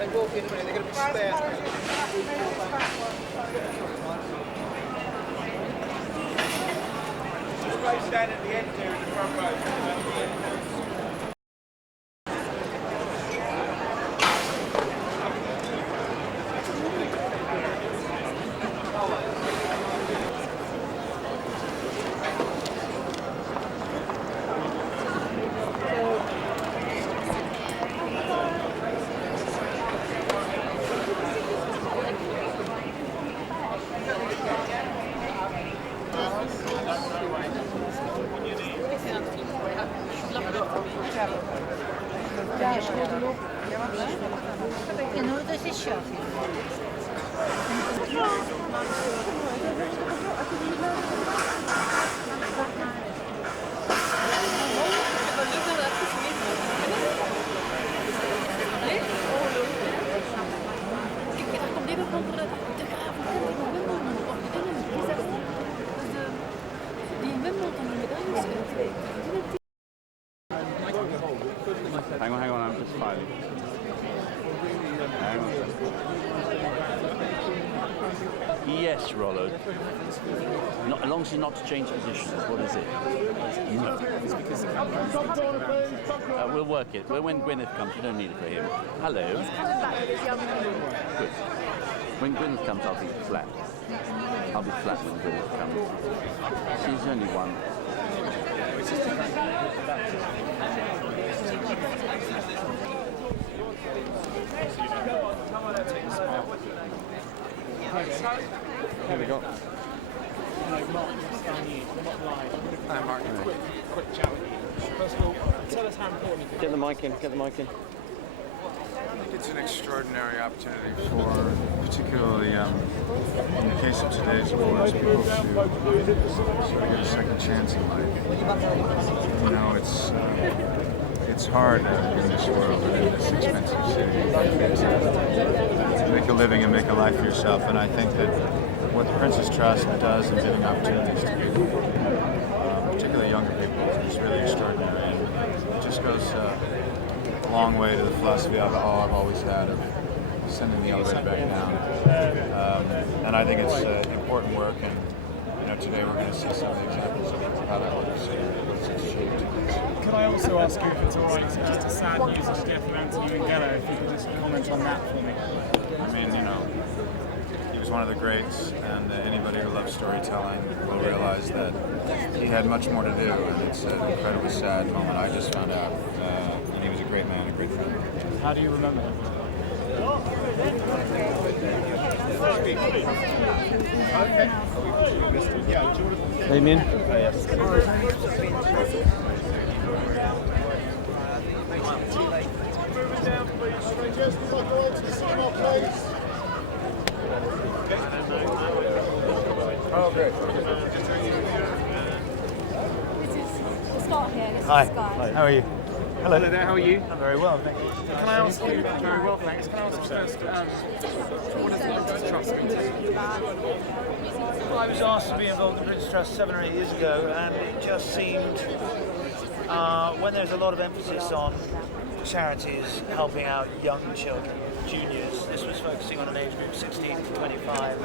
They walk in a minute, they're going to be spare. Just stand at the end there in the front row. Hang on, I'm just filing. Hang on. Yes, Rollo. Not, as long as you're not to change positions, what is it? No. It's because the camera. We'll work it. Well, when Gwyneth comes, you don't need it for him. Hello. Good. When Gwyneth comes, I'll be flat. I'll be flat when Gwyneth comes. She's only one. Here we go. Hi, Mark. Quick chat with you. First of all, tell us how important it is. Get the mic in, get the mic in. I think it's an extraordinary opportunity for, particularly in the case of today's awards, people to sort of get a second chance in life. You know, it's hard in this world and in this expensive city to make a living and make a life for yourself. And I think that what the Prince's Trust does in giving opportunities to people, particularly younger people, is really extraordinary. And it just goes a long way to the philosophy I've always had of sending the elevator back down. And I think it's important work. And you know, today we're going to see some of the examples of how that works and it's shaped. Could I also ask you, if it's all right, just a sad news of the death of Anthony Minghella, if you could just comment on that for me? I mean, you know, he was one of the greats, and anybody who loves storytelling will realize that he had much more to do, and it's an incredibly sad moment. I just found out, and he was a great man, a great friend. How do you remember him? Damien? Oh, great. Scott here. This Hi. is Scott. Hi. How are you? Hello there, how are you? I'm very well, thank you. Can I ask you, very well, thanks. Can I ask you first, what does the Prince's Trust mean to you? Well, I was asked to be involved in the Prince's Trust 7 or 8 years ago, and it just seemed, when there's a lot of emphasis on charities helping out young children, juniors, this was focusing on an age group 16 to 25.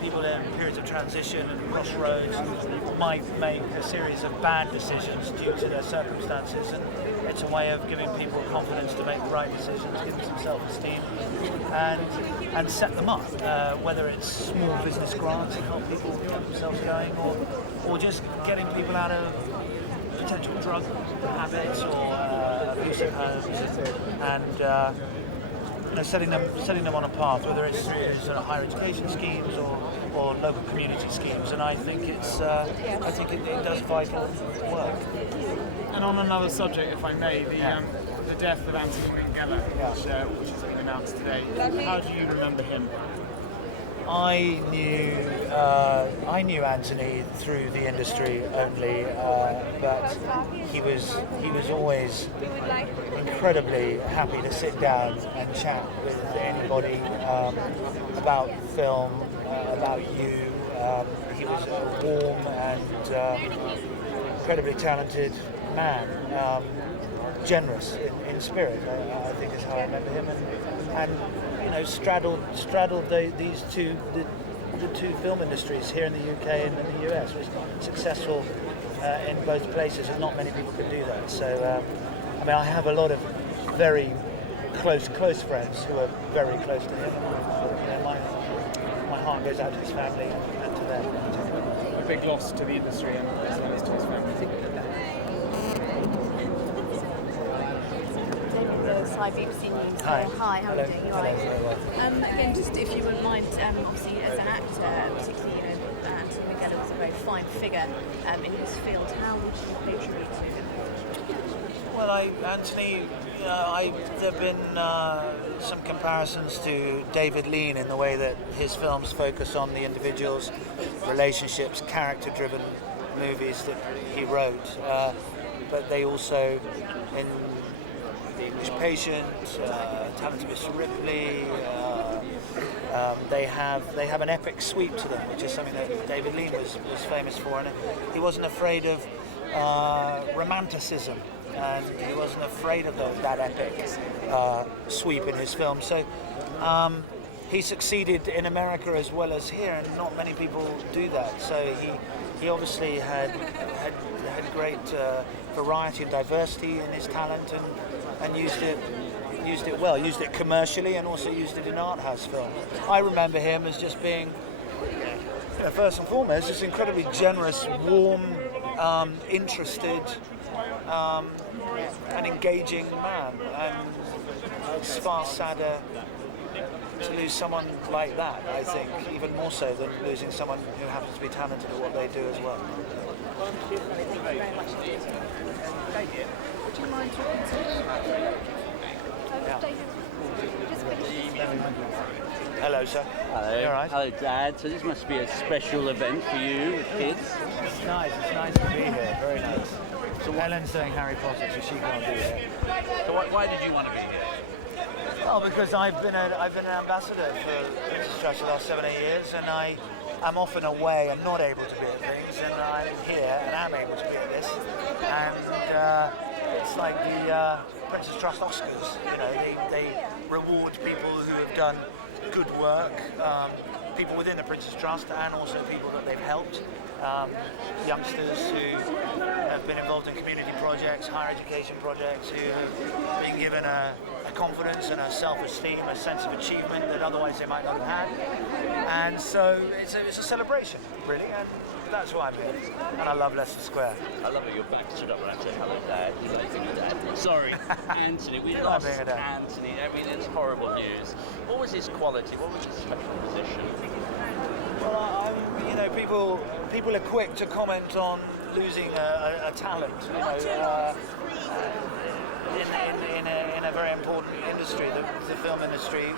People in periods of transition and crossroads might make a series of bad decisions due to their circumstances, and it's a way of giving people confidence to make the right decisions, give them some self-esteem, and set them up, whether it's small business grants to help people get themselves going, or just getting people out of potential drug habits or abusive homes, and you know, setting them on a path, whether it's through sort of higher education schemes or local community schemes. And I think it does vital work. And on another subject, if I may, the death of Anthony Minghella, which has been announced today. How do you remember him? I knew Anthony through the industry only, but he was always incredibly happy to sit down and chat with anybody about film, about you. He was a warm and incredibly talented man, generous in spirit. I think is how I remember him, and straddled these two the two film industries here in the UK and in the US. Was successful in both places, and not many people could do that. So I have a lot of very close friends who are very close to him. My heart goes out to his family and to them. A big loss to the industry and as well as to his family. Damien Lewis, hi, BBC News. Hi. Hi, how are you doing? You all right? Very well. Again, just if you wouldn't mind, obviously as an actor, particularly, Anthony Minghella was a very fine figure in his field. How would you pay tribute to him? Well, Anthony, there have been some comparisons to David Lean in the way that his films focus on the individuals, relationships, character-driven movies that he wrote. But they also, in The English Patient, Talented Mr. Ripley, they have an epic sweep to them, which is something that David Lean was famous for, and he wasn't afraid of romanticism, and he wasn't afraid of that epic sweep in his film. So he succeeded in America as well as here, and not many people do that. So he obviously had great variety and diversity in his talent, and used it well, used it commercially, and also used it in art house films. I remember him as just being, first and foremost, just incredibly generous, warm, interested, and engaging man. And it's far sadder to lose someone like that, I think, even more so than losing someone who happens to be talented at what they do as well. Thank you very much. Would you mind talking to David? Just finish. Hello, sir. Hello. You all right? Hello, Dad. So this must be a special event for you with kids. It's nice to be here, very nice. So Helen's doing Harry Potter, so she can't be here. So why did you want to be here? Well, because I've been an ambassador for Princess Trust for the last 7-8 years, and I'm often away and not able to be at things, and I'm here and am able to be at this. And it's like the Princess Trust Oscars. They reward people who have done good work, people within the Princess Trust, and also people that they've helped. Youngsters who have been involved in community projects, higher education projects, who have been given a confidence and a self-esteem, a sense of achievement that otherwise they might not have had. And so it's a celebration, really, and that's why I'm here. And I love Leicester Square. I love how your back stood up when I said hello, Dad. You like being a dad. Sorry, Anthony. We I lost being a dad. Anthony. I mean, it's horrible news. What was his quality? What was his special position? Well, people are quick to comment on losing a talent, in a very important industry, the film industry.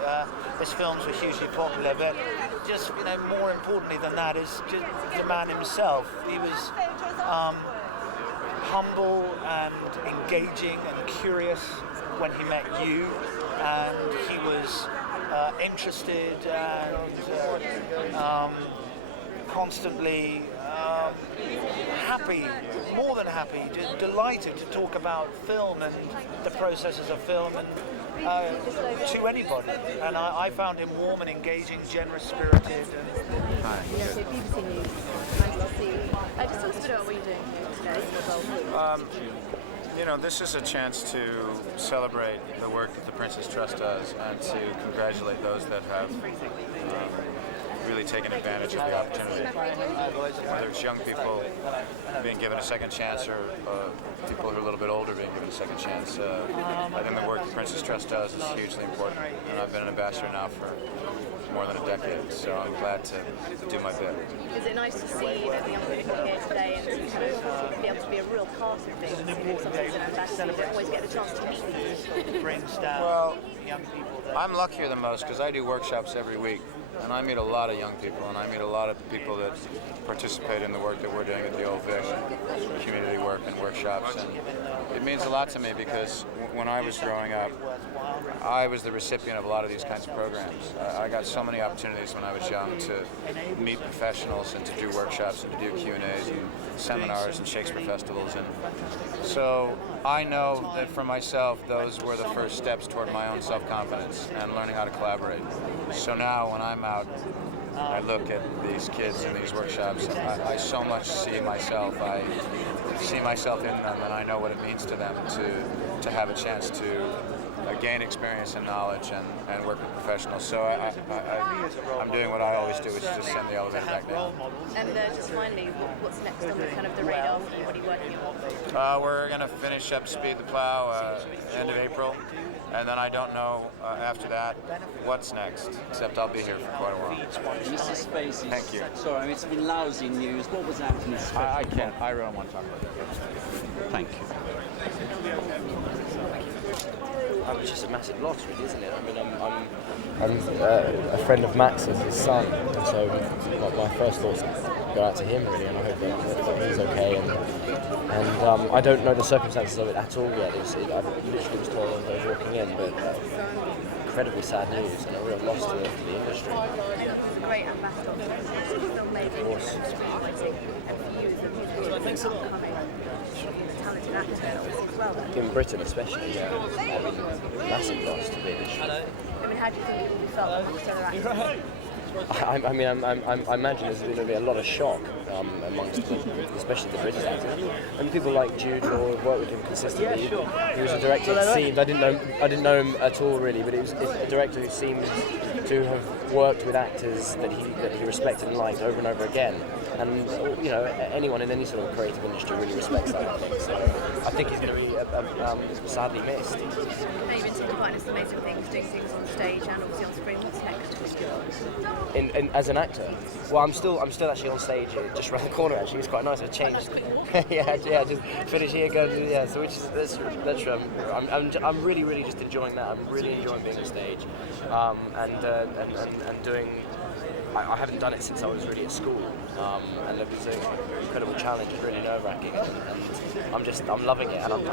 His films were hugely popular, but just more importantly than that is just the man himself. He was humble and engaging and curious when he met you, and he was interested and constantly happy, more than happy, delighted to talk about film and the processes of film and to anybody. And I found him warm and engaging, generous, spirited. Yeah, so BBC News. Nice to see you. Just tell us a bit about what you're doing here today. This is a chance to celebrate the work that the Princess Trust does and to congratulate those that have really taken advantage of the opportunity. Whether it's young people being given a second chance or people who are a little bit older being given a second chance. I think the work the Princess Trust does is hugely important, and I've been an ambassador now for more than a decade, so I'm glad to do my bit. Is it nice to see the young people here today and to kind of be able to be a real part of things? Sometimes an ambassador, you don't always get the chance to meet people. Brings down Well, young people. I'm luckier than most because I do workshops every week, and I meet a lot of young people, and I meet a lot of people that participate in the work that we're doing at the Old Vic, community work and workshops, and it means a lot to me because when I was growing up, I was the recipient of a lot of these kinds of programs. I got so many opportunities when I was young to meet professionals and to do workshops and to do Q&As and seminars and Shakespeare festivals. And so I know that for myself, those were the first steps toward my own self-confidence and learning how to collaborate. So now when I'm out, I look at these kids in these workshops, and I so much see myself. I see myself in them, and I know what it means to them to have a chance to gain experience and knowledge and work with professionals. So I'm doing what I always do, which is just send the elevator back down. And just finally, what's next on the kind of the radar for you? What are you working on? We're going to finish up Speed the Plow end of April, and then I don't know after that what's next, except I'll be here for quite a while. Mr. Spacey, thank you. Sorry, I mean, it's been lousy news. What was Anthony's special? I can't. I really don't want to talk about it. Thank you. It's just a massive loss, really, isn't it? I mean, I'm a friend of Max's, his son, and so my first thoughts go out to him, really, and I hope that he's okay. And I don't know the circumstances of it at all yet. I literally was told as I was walking in, but incredibly sad news and a real loss to the industry. It's a great ambassador for filmmaking and screenwriting, and for you as a musical upcoming talented actor as well. In Britain especially, yeah. I mean, massive loss to the industry. I mean, how do you think it will be felt amongst other actors? I imagine there's going to be a lot of shock amongst especially the British actors, and people like Jude Law have worked with him consistently. He was a director. It seemed I didn't know him at all really, but he was a director who seemed to have worked with actors that he respected and liked over and over again. And you know, anyone in any sort of creative industry really respects that, I think. So I think he's going to be sadly missed. You've been taking part in some amazing things, doing things on stage and obviously on screen. What's next? As an actor, well, I'm still actually on stage just around the corner. Actually, it's quite nice. I've changed. yeah, just finish here, go. Yeah, so which is that's I'm really just enjoying that. I'm really enjoying being on stage, and doing. I haven't done it since I was really at school, and it was an incredible challenge. It's really nerve-wracking, and I'm loving it, and I'm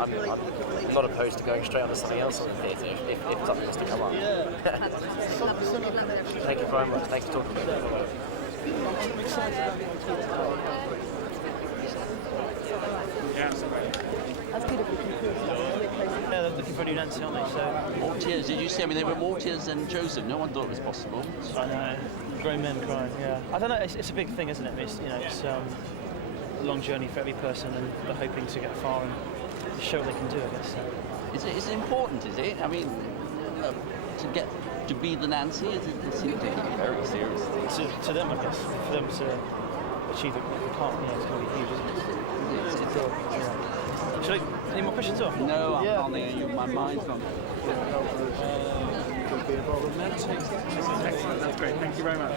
not opposed to going straight on to something else in the theatre if something was to come up. Thank you very much. Thanks for talking to me. Yeah, they're looking for a new dancer, aren't they? So More tears, did you see? I mean, there were more tears than Joseph. No one thought it was possible. I know, grown men crying. Yeah, I don't know. It's a big thing, isn't it? It's a long journey for every person, and they're hoping to get far and show what they can do. I guess. Is it important? Is it? I mean, to be the Nancy, it seems to take it very seriously. To them, I guess, for them to achieve it, they can't. Yeah, it's going to be huge, isn't it? Should I, any more questions? Or? No, I can't think of you. My mind's gone. Excellent, that's great. Thank you very much.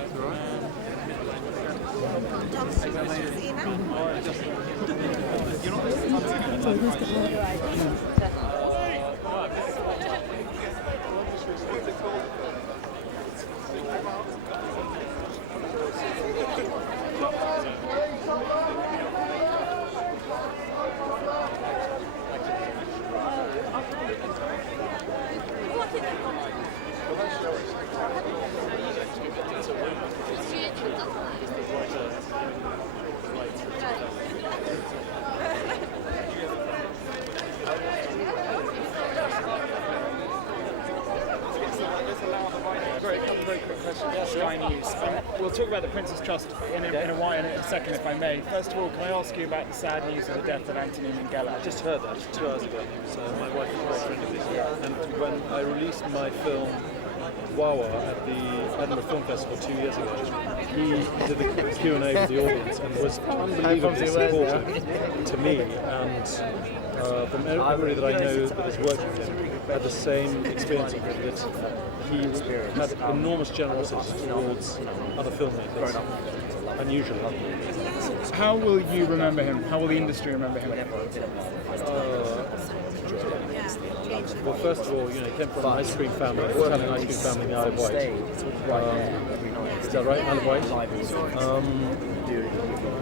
Very quick question. Sky News. We'll talk about the Prince's Trust in a second, if I may. First of all, can I ask you about the sad news of the death of Anthony Minghella? I just heard that 2 hours ago. So my wife is a great friend of his. And when I released my film Wawa at the Edinburgh Film Festival 2 years ago, he did the Q&A with the audience and was unbelievably supportive to me, and from everybody that I know that has worked with him had the same experience of him, that he had enormous generosity towards other filmmakers, unusually. How will you remember him? How will the industry remember him? Well, first of all, he came from an ice cream family, Italian ice cream family in the Isle of Wight. Is that right, Isle of Wight?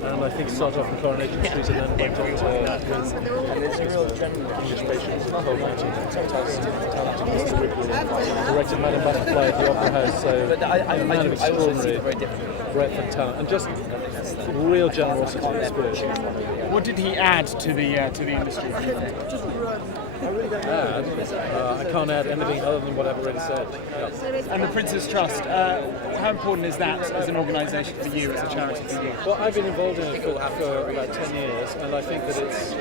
And I think he started off in Coronation Street and then went on to English Patients and Cold Mountain. Directed Madame Butterfly at the Opera House, so a man of extraordinary breadth and talent, and just real generosity and spirit. What did he add to the industry? I can't add anything other than what I've already said. And the Prince's Trust, how important is that as an organisation for you, as a charity for you? Well, I've been involved in it for about 10 years, and I think that it's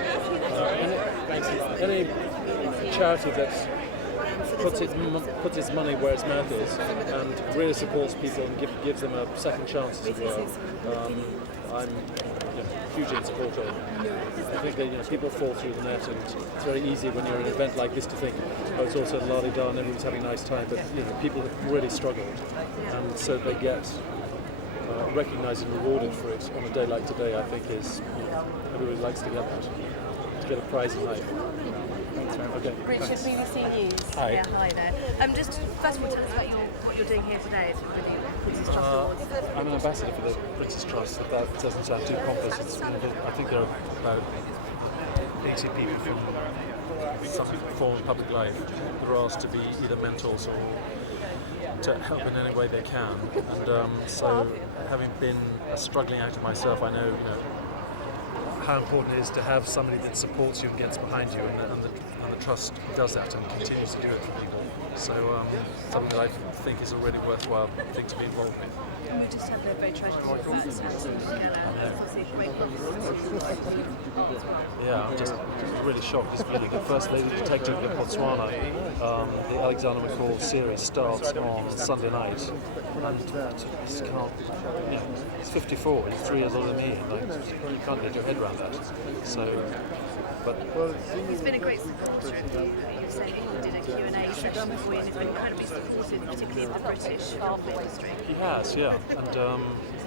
any charity that puts its money where its mouth is and really supports people and gives them a second chance, as it were. I'm hugely in support of. I think that people fall through the net, and it's very easy when you're at an event like this to think, oh, it's also la-di-da and everyone's having a nice time, but people have really struggled, and so they get recognised and rewarded for it on a day like today. I think is everybody likes to get that, to get a prize in life. Okay. Richard, BBC News. Hi. Yeah, hi there. Just first of all, tell us about what you're doing here today. It's really Prince's Trust Awards. I'm an ambassador for the Prince's Trust. That doesn't sound too pompous. I think there are about 80 people from some form of public life who are asked to be either mentors or to help in any way they can. And so, having been a struggling actor myself, I know how important it is to have somebody that supports you and gets behind you, and the Trust does that and continues to do it for people. So something that I think is a really worthwhile thing to be involved with. We just had the very tragic news about Spacey. Yeah, I'm just really shocked. Just feeling the First Lady Detective in Botswana, the Alexander McCall series starts on Sunday night, and just can't. He's 54. He's 3 years older than me. You can't get your head around that. So, but He's been a great supporter of you. You said you did a Q&A session before you. He's been incredibly supportive, particularly of the British film industry. he has, yeah. And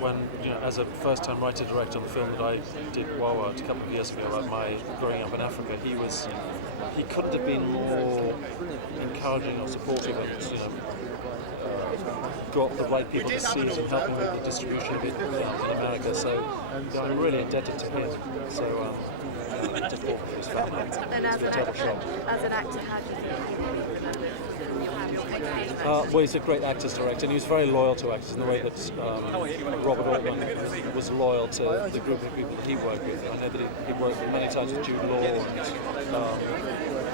when as a first-time writer-director on the film that I did, Wawa, a couple of years ago, about my growing up in Africa, he couldn't have been more encouraging or supportive, and got the right people to see it and helping with the distribution of it in America. So I'm really indebted to him. So just awful for his family. And as an actor, how do you think you'll have your engagement? Well, he's a great actor's director, and he was very loyal to actors in the way that Robert Altman was loyal to the group of people that he worked with. I know that he worked many times with Jude Law,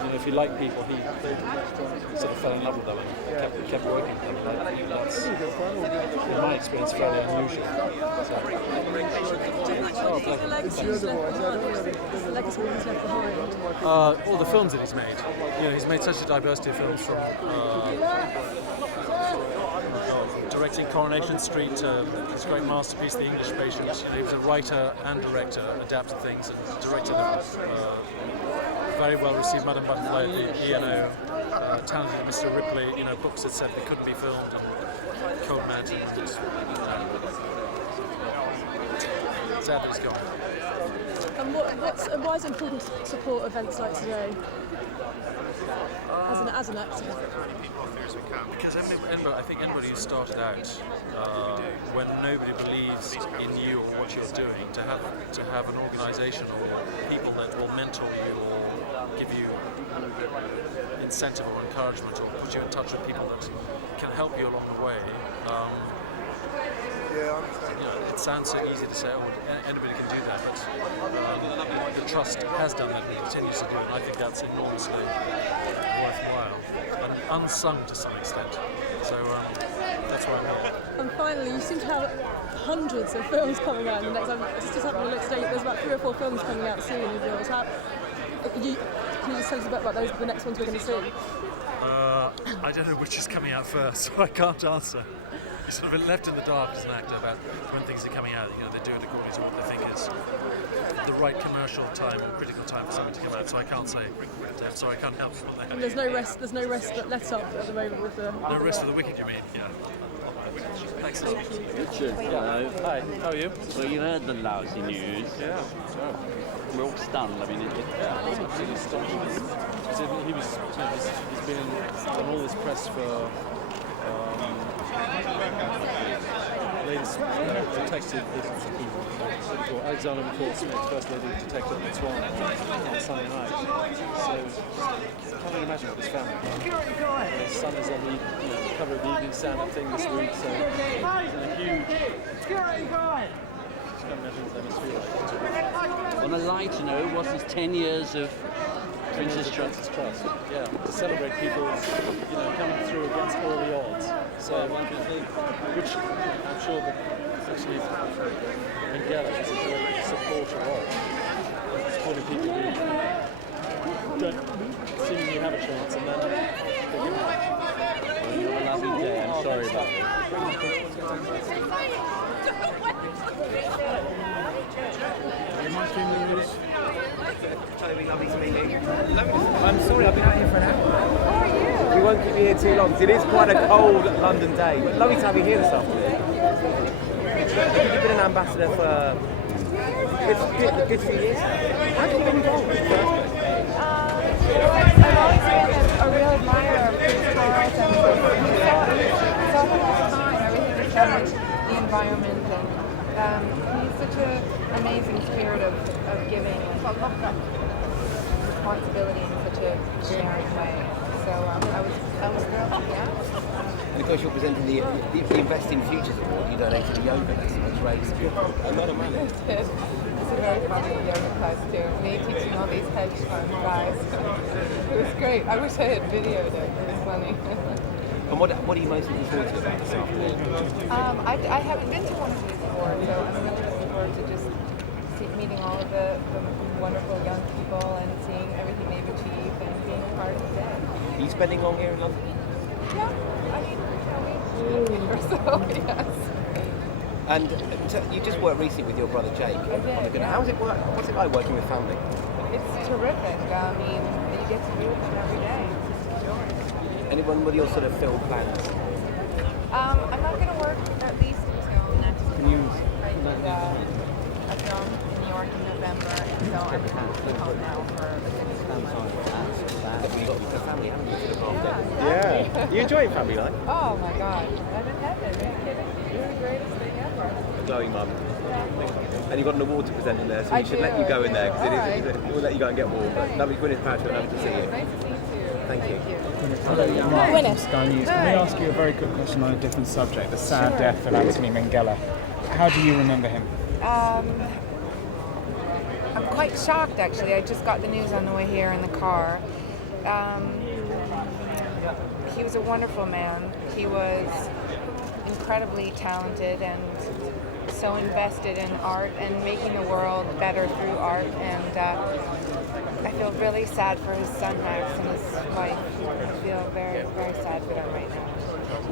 and if he liked people, he sort of fell in love with them and kept working with them. And I think that's, in my experience, fairly unusual. All the films that he's made. He's made such a diversity of films, from directing Coronation Street to his great masterpiece, The English Patient. He was a writer and director, adapted things and directed very well received Madame Butterfly at the E&O, talented Mr. Ripley, books that said they couldn't be filmed, and Cold Mountain. Sad that he's gone. And why is it important to support events like today as an actor? Because I think anybody who started out when nobody believes in you or what you're doing, to have an organisation or people that will mentor you or give you incentive or encouragement or put you in touch with people that can help you along the way. It sounds so easy to say, anybody can do that, but the Trust has done that and continues to do it, and I think that's enormously worthwhile and unsung to some extent. So that's why I'm here. And finally, you seem to have hundreds of films coming out in the next time. It's just having a look today, there's about 3 or 4 films coming out soon of yours. Can you just tell us a bit about those, the next ones we're going to see? I don't know which is coming out first, so I can't answer. You're sort of left in the dark as an actor about when things are coming out. They do it according to what they think is the right commercial time or critical time for something to come out. So I can't say. I'm sorry, I can't help you. And there's no rest but let up at the moment with the. No rest for the wicked, you mean? Yeah. Thanks. Thank you. Richard, hello. Hi. How are you? Well, you heard the lousy news. Yeah. Sure. we're all stunned. I mean, it's absolutely astonishing. He's been on all this press for latest detective, Alexander McCall Smith, first lady detective at Swan on Sunday night. So I can't even imagine what this family. His son is on the cover of the Evening Standard thing this week, so it's a huge. on a lighter note, what's his 10 years of Prince's Trust? Yeah, to celebrate people, coming through against all the odds. So, which I'm sure that actually Mengele is a great supporter of. It's supporting people who don't seemingly have a chance, and then they give up. You have a lovely day. I'm sorry about Toby, lovely to meet you. I'm sorry, I've been out here for an hour. How are you? We won't keep you here too long because it is quite a cold London day. But lovely to have you here this afternoon. You've been an ambassador for a good few years now. How did you get involved in the first place? I've always been a real admirer of Prince Charles and so much time, everything he's done with the environment, and he's such an amazing spirit of giving and responsibility in such a sharing way. So I was thrilled to be out. And of course you're presenting the Invest in Futures Award. You donated to yoga lesson, which raised a lot of money. It's a very funny yoga class too. Me teaching all these hedge fund guys. It was great. I wish I had videoed it. It was funny. And what are you most looking forward to about this afternoon? I haven't been to one of these before, so I'm really looking forward to just meeting all of the wonderful young people and seeing everything they've achieved and being a part of the day. Are you spending long here in London? Yeah, I mean, week or so, yes. And you just worked recently with your brother Jake. Yeah. How's it work? What's it like working with family? It's terrific. I mean, you get to be with them every day. It's just a joy. Anyone with your sort of film plans? I'm not going to work at least until next month. I did a film in New York in November, and so I'm going to be home now for the next few months. You've got a family, haven't you? Yeah. You enjoy family life? Oh my God, I'm in heaven. Are you kidding? It's the greatest thing ever. A glowing mum. Yeah. And you've got an award to present in there, so we should let you go in there because we'll let you go and get an award. But lovely to win his parachute, lovely to see you. Nice to see you too. Thank you. Hello, Mark from Sky News. Can I ask you a very quick question on a different subject, the sad death of Anthony Minghella? How do you remember him? I'm quite shocked actually. I just got the news on the way here in the car. He was a wonderful man. He was incredibly talented and so invested in art and making the world better through art. And I feel really sad for his son Max and his wife. I feel very, very sad for them right now.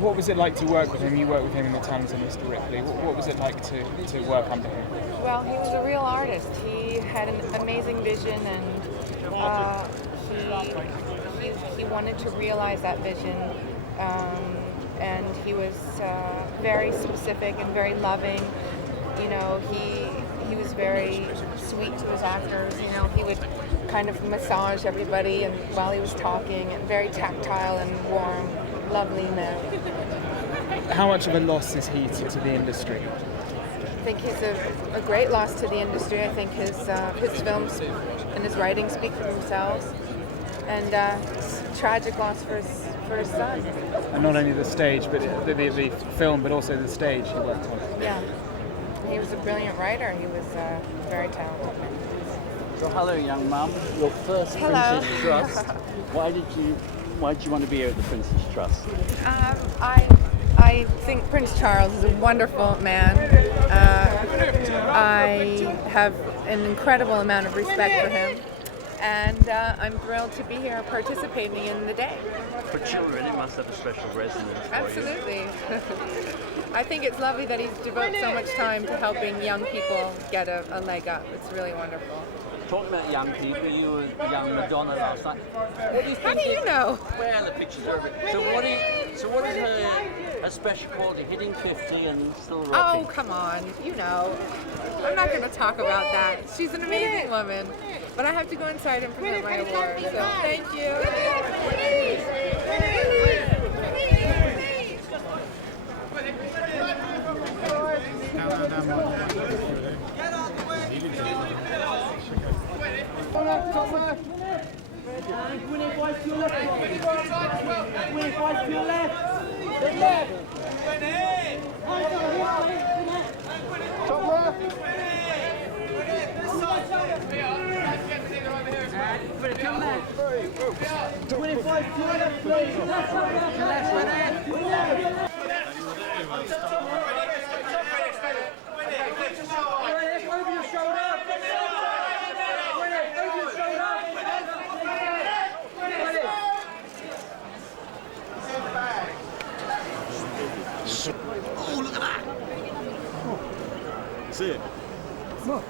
What was it like to work with him? You worked with him in the Times and Mr. Ripley. What was it like to work under him? Well, he was a real artist. He had an amazing vision, and he wanted to realize that vision. And he was very specific and very loving. You know, he was very sweet to his actors. You know, he would kind of massage everybody, and while he was talking, and very tactile and warm, lovely man. How much of a loss is he to the industry? I think he's a great loss to the industry. I think his films and his writing speak for themselves, and it's a tragic loss for his son. And not only the stage, but the film, but also the stage he worked on. Yeah, he was a brilliant writer. He was very talented. So hello, young mum. Your first Prince's Trust. Why did you want to be here at the Prince's Trust? I think Prince Charles is a wonderful man. I have an incredible amount of respect for him, and I'm thrilled to be here participating in the day. For children, it must have a special resonance for Absolutely. I think it's lovely that he's devoted so much time to helping young people get a leg up. It's really wonderful. Talking about young people, you were young Madonna last night. What do you think? How do you know? Well, the pictures are a bit. So what is A special quality, hitting 50 and still Oh, rocking. come on. You know. I'm not going to talk about that. She's an amazing woman. But I have to go inside and present my award. So thank you. Oh, look at that! See it? Look.